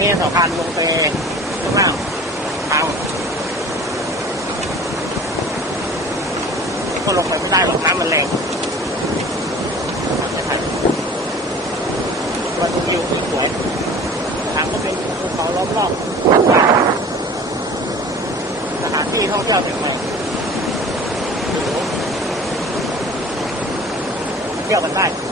นี้สะพานลงไปข้างล่างทางไอ้คนลงไปไม่ได้หรอกน้ำมันแรงทางจะทันมาดูวิวสวยทางก็เป็นภูเขาล้อมรอบสถานที่ท่องเที่ยวแห่งใหม่เที่ยวกันได้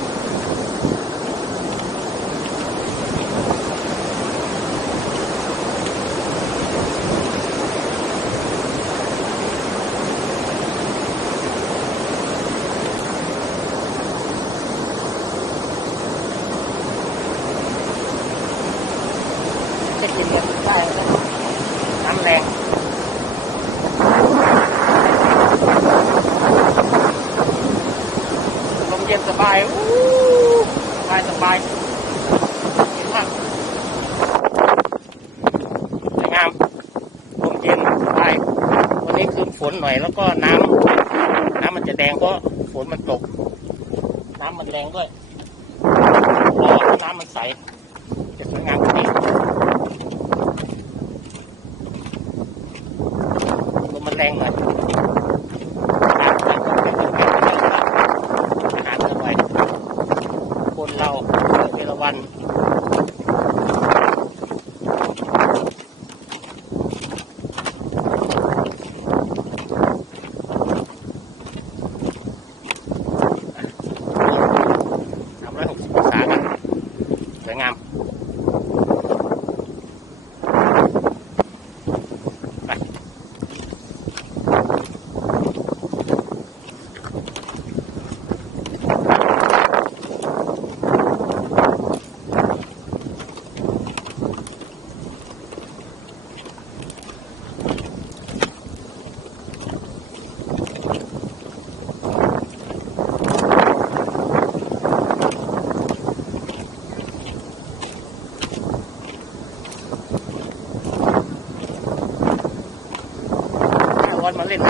จะกินเนี่ยได้น้ำแรงลมเย็นสบายอู้สบายสบายเย็นมากสวยงามลมเย็นสบายวันนี้คืนฝนหน่อยแล้วก็น้ำน้ำมันจะแดงเพราะฝนมันตก น้ำมันแรงด้วยน้ำมันใส จะสวยงามกว่านี้ลมมันแรงหน่อยอาหารอร่อยคนเราเวลาวัน สามร้อยหกสิบองศากันสวยงาม ไป ถ้าร้อน มาเล่น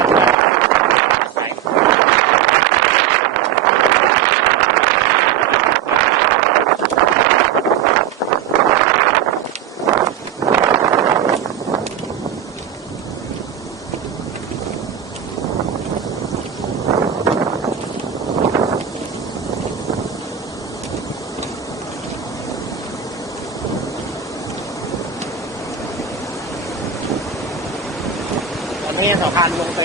นนี้สะพานลงไป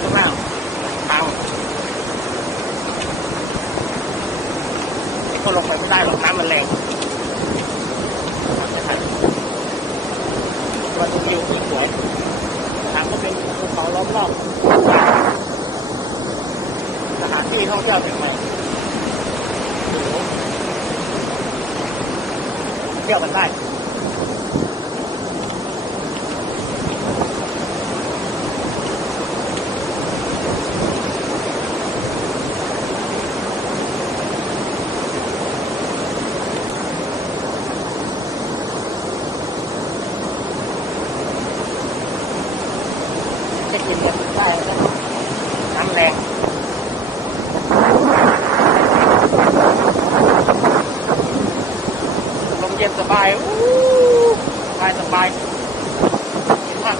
ข้างล่างทางไอ้คนลงไปไม่ได้หรอกน้ำมันแรงทางจะทันมาดูวิวสวยทางก็เป็นภูเขาล้อมรอบสถานที่ท่องเที่ยวแห่งใหม่เที่ยวกันได้ จะกินเนี่ยได้นะน้ำแรงลมเย็นสบายอู้สบายสบายเย็นมาก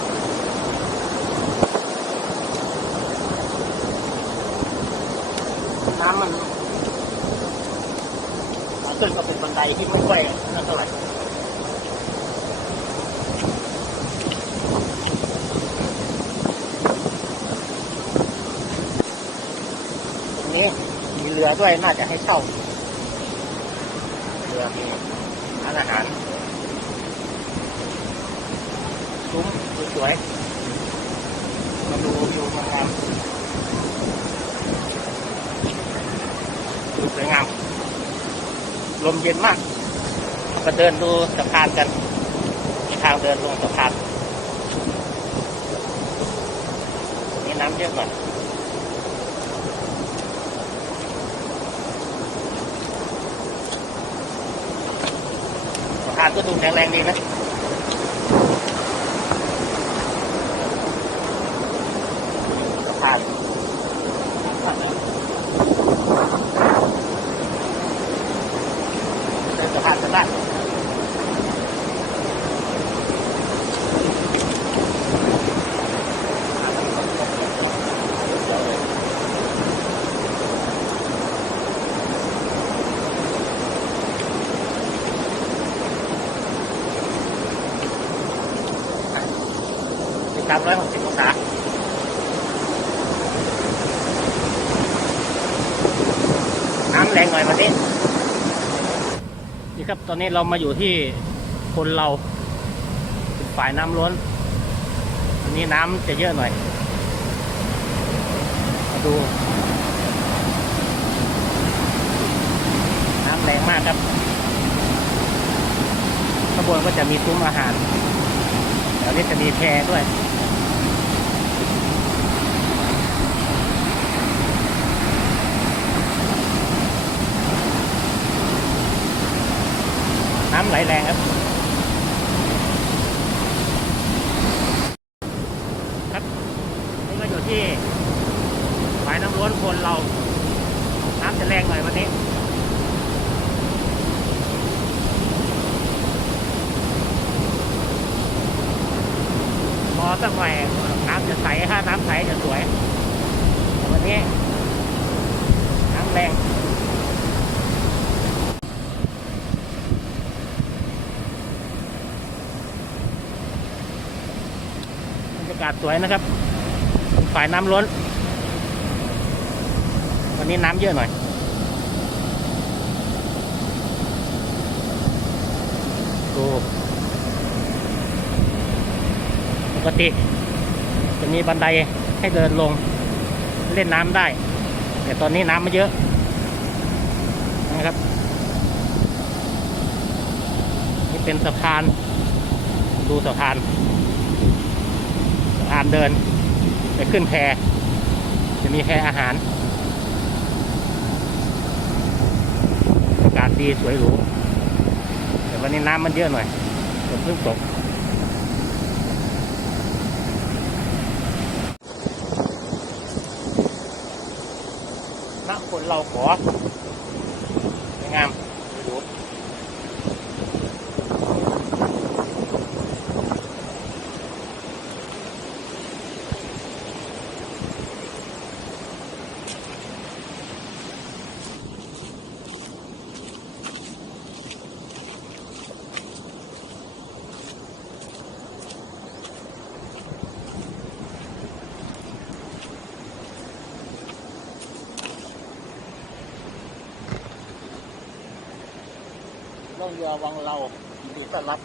น้ำมันขาขึ้นก็เป็นบันไดที่ไม่ค่อยนั่นเท่าไหร่ ตรงนี้มีเรือด้วยน่าจะให้เช่าเรือมีร้านอาหารซุ้มสวยๆมาดูวิวงามดูสวยงาม ลมเย็นมากมาเดินดูสะพานกันมีทางเดินลงสะพานนี่น้ำเยอะหน่อยานก็ดูแข็งแรงดีนะ 360 องศาน้ำแรงหน่อยมาสินี่ครับตอนนี้เรามาอยู่ที่คนเราเป็นฝ่ายน้ำล้น อันนี้น้ำจะเยอะหน่อย มาดู น้ำแรงมากครับขบวนก็จะมีซุ้มอาหารแล้วนี่จะมีแพด้วย ไหลแรงครับ ครับ นี่ก็อยู่ที่ฝายน้ำล้นคนเรา น้ำจะแรงหน่อยวันนี้พอสักหน่อยน้ำจะใสถ้าน้ำใสจะสวย วันนี้น้ำแรง บรรยากาศสวยนะครับฝ่ายน้ำล้น วันนี้น้ำเยอะหน่อยดูปกติจะมีบันไดให้เดินลงเล่นน้ำได้ แต่ตอนนี้น้ำไม่เยอะนะครับ นี่เป็นสะพาน ดูสะพาน เดินไปขึ้นแพจะมีแพอาหาร อากาศดีสวยหรู แต่วันนี้น้ำมันเยอะหน่อยฝนเพิ่งตกณคนเราขอสวยงาม เรือวังเราดีต้อนรับ